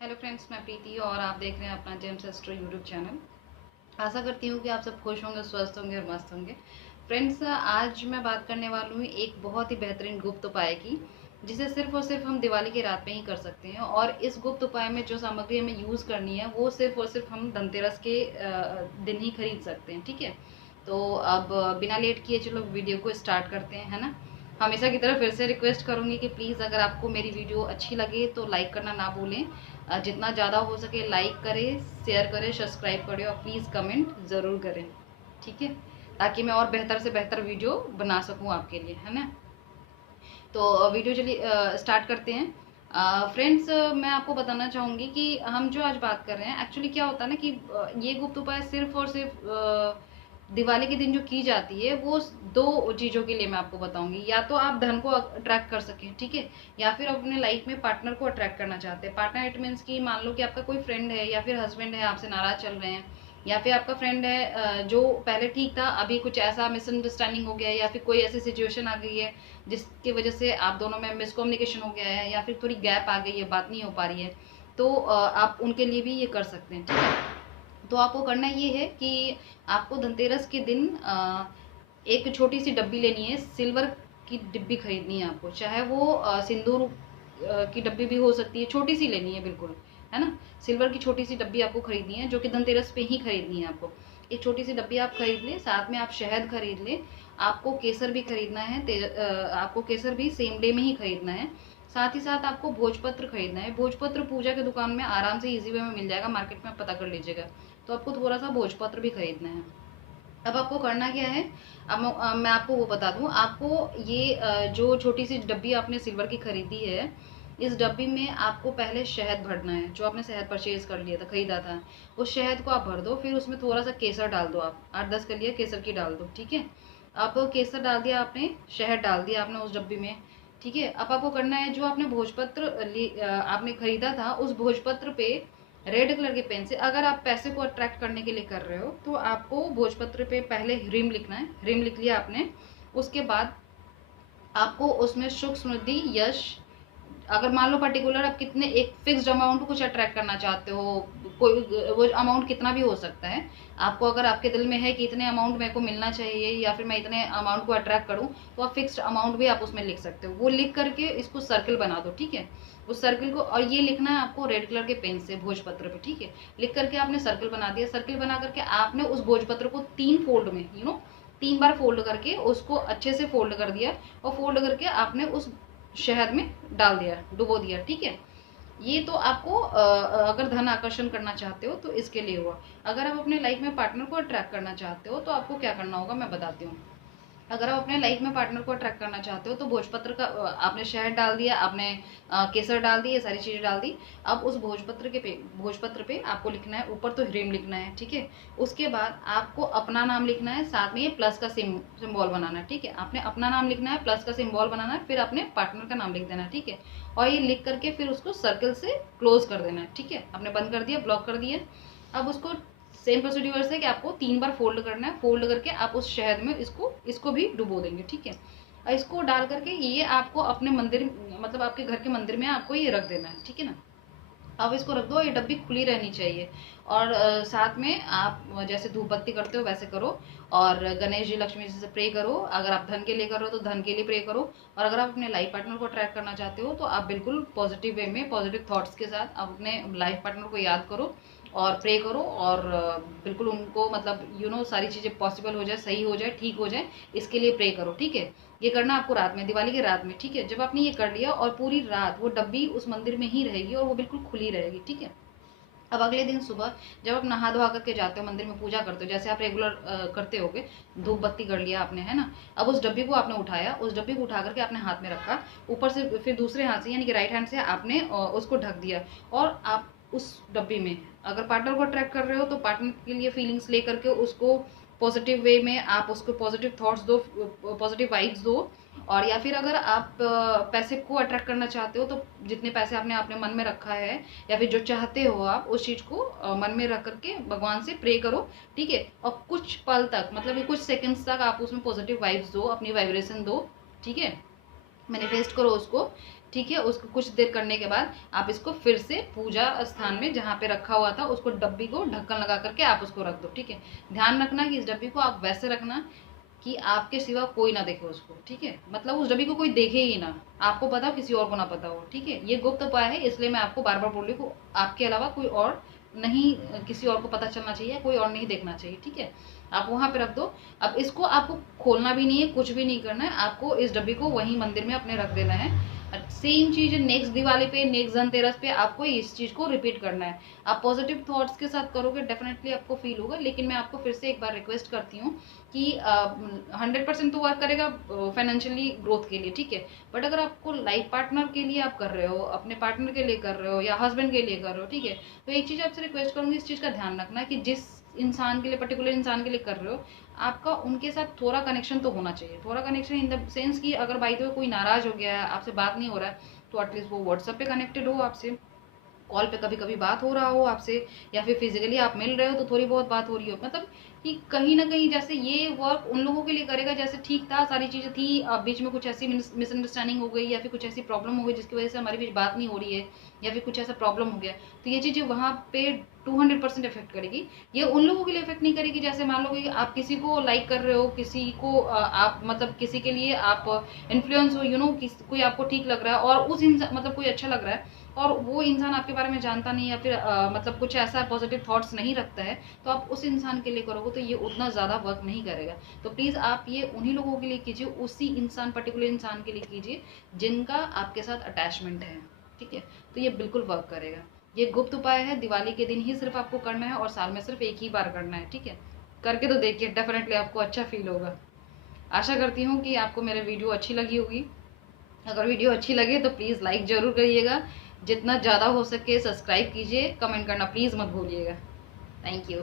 Hello friends, मैं प्रीति और आप देख रहे हैं अपना जेम्स एस्ट्रो यूट्यूब चैनल। आशा करती हूँ कि आप सब खुश होंगे, स्वस्थ होंगे और मस्त होंगे। फ्रेंड्स, आज मैं बात करने वाली हूँ एक बहुत ही बेहतरीन गुप्त उपाय की, जिसे सिर्फ और सिर्फ हम दिवाली की रात में ही कर सकते हैं। और इस गुप्त उपाय में जो सामग्री हमें यूज़ करनी है वो सिर्फ और सिर्फ हम धनतेरस के दिन ही खरीद सकते हैं। ठीक है, तो अब बिना लेट किए चलो वीडियो को स्टार्ट करते हैं, है ना। हमेशा की तरह फिर से रिक्वेस्ट करूंगी कि प्लीज़ अगर आपको मेरी वीडियो अच्छी लगे तो लाइक करना ना भूलें। जितना ज़्यादा हो सके लाइक करें, शेयर करें, सब्सक्राइब करें और प्लीज़ कमेंट ज़रूर करें। ठीक है, ताकि मैं और बेहतर से बेहतर वीडियो बना सकूं आपके लिए, है ना। तो वीडियो चलिए स्टार्ट करते हैं। फ्रेंड्स, मैं आपको बताना चाहूँगी कि हम जो आज बात कर रहे हैं एक्चुअली क्या होता है ना कि ये गुप्त उपाय सिर्फ और सिर्फ दिवाली के दिन जो की जाती है वो दो चीज़ों के लिए मैं आपको बताऊंगी। या तो आप धन को अट्रैक्ट कर सकें, ठीक है, या फिर अपने लाइफ में पार्टनर को अट्रैक्ट करना चाहते हैं। पार्टनर इट मीन्स कि मान लो कि आपका कोई फ्रेंड है या फिर हस्बैंड है, आपसे नाराज चल रहे हैं, या फिर आपका फ्रेंड है जो पहले ठीक था, अभी कुछ ऐसा मिसअंडरस्टैंडिंग हो गया है या फिर कोई ऐसी सिचुएशन आ गई है जिसकी वजह से आप दोनों में मिसकम्युनिकेशन हो गया है या फिर थोड़ी गैप आ गई है, बात नहीं हो पा रही है, तो आप उनके लिए भी ये कर सकते हैं। ठीक है, तो आपको करना ये है कि आपको धनतेरस के दिन एक छोटी सी डब्बी लेनी है, सिल्वर की डिब्बी खरीदनी है आपको, चाहे वो सिंदूर की डब्बी भी हो सकती है, छोटी सी लेनी है बिल्कुल, है ना। सिल्वर की छोटी सी डब्बी आपको खरीदनी है, जो कि धनतेरस पे ही खरीदनी है आपको। एक छोटी सी डब्बी आप खरीद लें, साथ में आप शहद खरीद लें, आपको केसर भी खरीदना है, आपको केसर भी सेम डे में ही खरीदना है। साथ ही साथ आपको भोजपत्र खरीदना है। भोजपत्र पूजा के दुकान में आराम से इजी वे में मिल जाएगा, मार्केट में पता कर लीजिएगा। तो आपको थोड़ा सा भोजपत्र भी खरीदना है। अब आपको करना क्या है, अब मैं आपको वो बता दूं। आपको ये जो छोटी सी डब्बी आपने सिल्वर की खरीदी है, इस डब्बी में आपको पहले शहद भरना है, जो आपने शहद परचेज कर लिया था, खरीदा था, उस शहद को आप भर दो। फिर उसमें थोड़ा सा केसर डाल दो, आप 8-10 कलियां केसर की डाल दो। ठीक है, आप केसर डाल दिया आपने, शहद डाल दिया आपने उस डब्बी में। ठीक है, अब आपको करना है, जो आपने भोजपत्र आपने खरीदा था, उस भोजपत्र पे रेड कलर के पेन से, अगर आप पैसे को अट्रैक्ट करने के लिए कर रहे हो तो आपको भोजपत्र पे पहले ह्रीम लिखना है। ह्रीम लिख लिया आपने, उसके बाद आपको उसमें सुख समृद्धि यश, अगर मान लो पर्टिकुलर आप कितने एक फिक्स्ड अमाउंट को कुछ अट्रैक्ट करना चाहते हो, कोई वो अमाउंट कितना भी हो सकता है आपको, अगर आपके दिल में है कि इतने अमाउंट मेरे को मिलना चाहिए या फिर मैं इतने अमाउंट को अट्रैक्ट करूं, तो आप फिक्स्ड अमाउंट भी आप उसमें लिख सकते हो। वो लिख करके इसको सर्कल बना दो। ठीक है, उस सर्कल को, और ये लिखना है आपको रेड कलर के पेन से भोजपत्र पे। ठीक है, लिख करके आपने सर्कल बना दिया। सर्कल बना करके आपने उस भोजपत्र को 3 फोल्ड में, 3 बार फोल्ड करके उसको अच्छे से फोल्ड कर दिया, और फोल्ड करके आपने उस शहद में डाल दिया, डुबो दिया। ठीक है, ये तो आपको अगर धन आकर्षण करना चाहते हो तो इसके लिए हुआ। अगर आप अपने लाइफ में पार्टनर को अट्रैक्ट करना चाहते हो तो आपको क्या करना होगा मैं बताती हूँ। अगर आप अपने लाइफ में पार्टनर को अट्रैक्ट करना चाहते हो तो भोजपत्र का आपने शहद डाल दिया, आपने केसर डाल दी, ये सारी चीज़ें डाल दी। अब उस भोजपत्र पे आपको लिखना है, ऊपर तो ह्रीम लिखना है। ठीक है, उसके बाद आपको अपना नाम लिखना है, साथ में ये प्लस का सिंबल बनाना है। ठीक है, आपने अपना नाम लिखना है, प्लस का सिंबल बनाना है, फिर अपने पार्टनर का नाम लिख देना है। ठीक है, और ये लिख करके फिर उसको सर्कल से क्लोज कर देना है। ठीक है, आपने बंद कर दिया, ब्लॉक कर दिया। अब उसको सेम प्रोसीड्यूर से कि आपको 3 बार फोल्ड करना है, फोल्ड करके आप उस शहद में इसको इसको भी डुबो देंगे। ठीक है, और इसको डाल करके ये आपको अपने मंदिर, मतलब आपके घर के मंदिर में आपको ये रख देना है। ठीक है ना, अब इसको रख दो, ये डब्बी खुली रहनी चाहिए। और साथ में आप जैसे धूप बत्ती करते हो वैसे करो, और गणेश जी लक्ष्मी जी से प्रे करो। अगर आप धन के लिए कर रहे हो तो धन के लिए प्रे करो, और अगर आप अपने लाइफ पार्टनर को अट्रैक्ट करना चाहते हो तो आप बिल्कुल पॉजिटिव वे में, पॉजिटिव थॉट्स के साथ अपने लाइफ पार्टनर को याद करो और प्रे करो, और बिल्कुल उनको, मतलब सारी चीज़ें पॉसिबल हो जाए, सही हो जाए, ठीक हो जाए, इसके लिए प्रे करो। ठीक है, ये करना आपको रात में, दिवाली की रात में। ठीक है, जब आपने ये कर लिया, और पूरी रात वो डब्बी उस मंदिर में ही रहेगी और वो बिल्कुल खुली रहेगी। ठीक है, अब अगले दिन सुबह जब आप नहा धोवा करके जाते हो मंदिर में, पूजा करते हो जैसे आप रेगुलर करते होगे, धूप बत्ती कर लिया आपने, है ना। अब उस डब्बी को आपने उठाया, उस डब्बी को उठा करके आपने हाथ में रखा, ऊपर से फिर दूसरे हाथ से यानी कि राइट हैंड से आपने उसको ढक दिया। और आप उस डब्बी में, अगर पार्टनर को अट्रैक्ट कर रहे हो तो पार्टनर के लिए फीलिंग्स ले करके उसको पॉजिटिव वे में आप उसको पॉजिटिव थॉट्स दो, पॉजिटिव वाइब्स दो। और या फिर अगर आप पैसे को अट्रैक्ट करना चाहते हो तो जितने पैसे आपने अपने मन में रखा है या फिर जो चाहते हो आप, उस चीज को मन में रख करके भगवान से प्रे करो। ठीक है, और कुछ पल तक, मतलब कुछ सेकंड्स तक आप उसमें पॉजिटिव वाइब्स दो, अपनी वाइब्रेशन दो। ठीक है, मैनिफेस्ट करो उसको ठीक है। उसको कुछ देर करने के बाद आप इसको फिर से पूजा स्थान में जहाँ पे रखा हुआ था उसको डब्बी को ढक्कन लगा करके आप उसको रख दो। ठीक है। ध्यान रखना कि इस डब्बी को आप वैसे रखना कि आपके सिवा कोई ना देखे उसको। ठीक है। मतलब उस डब्बी को कोई देखे ही ना, आपको पता हो किसी और को ना पता हो। ठीक है। ये गुप्त उपाय है, इसलिए मैं आपको बार बार बोल रही हूँ, आपके अलावा कोई और नहीं, किसी और को पता चलना चाहिए, कोई और नहीं देखना चाहिए। ठीक है। आप वहां पे रख दो। अब इसको आपको खोलना भी नहीं है, कुछ भी नहीं करना है, आपको इस डब्बी को वहीं मंदिर में अपने रख देना है। सेम चीज नेक्स्ट दिवाली पे, नेक्स्ट धनतेरस पे आपको इस चीज को रिपीट करना है। आप पॉजिटिव थॉट्स के साथ करोगे, डेफिनेटली आपको फील होगा। लेकिन मैं आपको फिर से एक बार रिक्वेस्ट करती हूँ कि 100% तो वर्क करेगा फाइनेंशियली ग्रोथ के लिए। ठीक है। बट अगर आपको लाइफ पार्टनर के लिए आप कर रहे हो, अपने पार्टनर के लिए कर रहे हो या हस्बैंड के लिए कर रहे हो, ठीक है, तो एक चीज आपसे रिक्वेस्ट करूंगी, इस चीज का ध्यान रखना कि जिस इंसान के लिए, पर्टिकुलर इंसान के लिए कर रहे हो, आपका उनके साथ थोड़ा कनेक्शन तो होना चाहिए। थोड़ा कनेक्शन इन द सेंस कि अगर बाई द वे कोई नाराज हो गया है, आपसे बात नहीं हो रहा है, तो एटलीस्ट वो व्हाट्सएप पे कनेक्टेड हो आपसे, कॉल पे कभी कभी बात हो रहा हो आपसे, या फिर फिजिकली आप मिल रहे हो तो थोड़ी बहुत बात हो रही हो। मतलब कि कहीं ना कहीं जैसे ये वर्क उन लोगों के लिए करेगा जैसे ठीक था, सारी चीज़ें थी, अब बीच में कुछ ऐसी मिसअंडरस्टैंडिंग हो गई या फिर कुछ ऐसी प्रॉब्लम हो गई जिसकी वजह से हमारे बीच बात नहीं हो रही है, या फिर कुछ ऐसा प्रॉब्लम हो गया, तो ये चीज़ें वहाँ पे 200% इफेक्ट करेगी। ये उन लोगों के लिए इफेक्ट नहीं करेगी, जैसे मान लो कि आप किसी को लाइक कर रहे हो, किसी को आप मतलब किसी के लिए आप इन्फ्लुएंस हो, यू नो, कोई आपको ठीक लग रहा है और उस इंसान मतलब कोई अच्छा लग रहा है और वो इंसान आपके बारे में जानता नहीं, या फिर मतलब कुछ ऐसा पॉजिटिव थॉट्स नहीं रखता है, तो आप उस इंसान के लिए करोगे तो ये उतना ज़्यादा वर्क नहीं करेगा। तो प्लीज़ आप ये उन्हीं लोगों के लिए कीजिए, उसी इंसान, पर्टिकुलर इंसान के लिए कीजिए जिनका आपके साथ अटैचमेंट है। ठीक है। तो ये बिल्कुल वर्क करेगा। ये गुप्त उपाय है, दिवाली के दिन ही सिर्फ आपको करना है और साल में सिर्फ एक ही बार करना है। ठीक है। करके तो देखिए, डेफिनेटली आपको अच्छा फील होगा। आशा करती हूँ कि आपको मेरे वीडियो अच्छी लगी होगी। अगर वीडियो अच्छी लगे तो प्लीज़ लाइक ज़रूर करिएगा, जितना ज़्यादा हो सके सब्सक्राइब कीजिए, कमेंट करना प्लीज़ मत भूलिएगा। Thank you.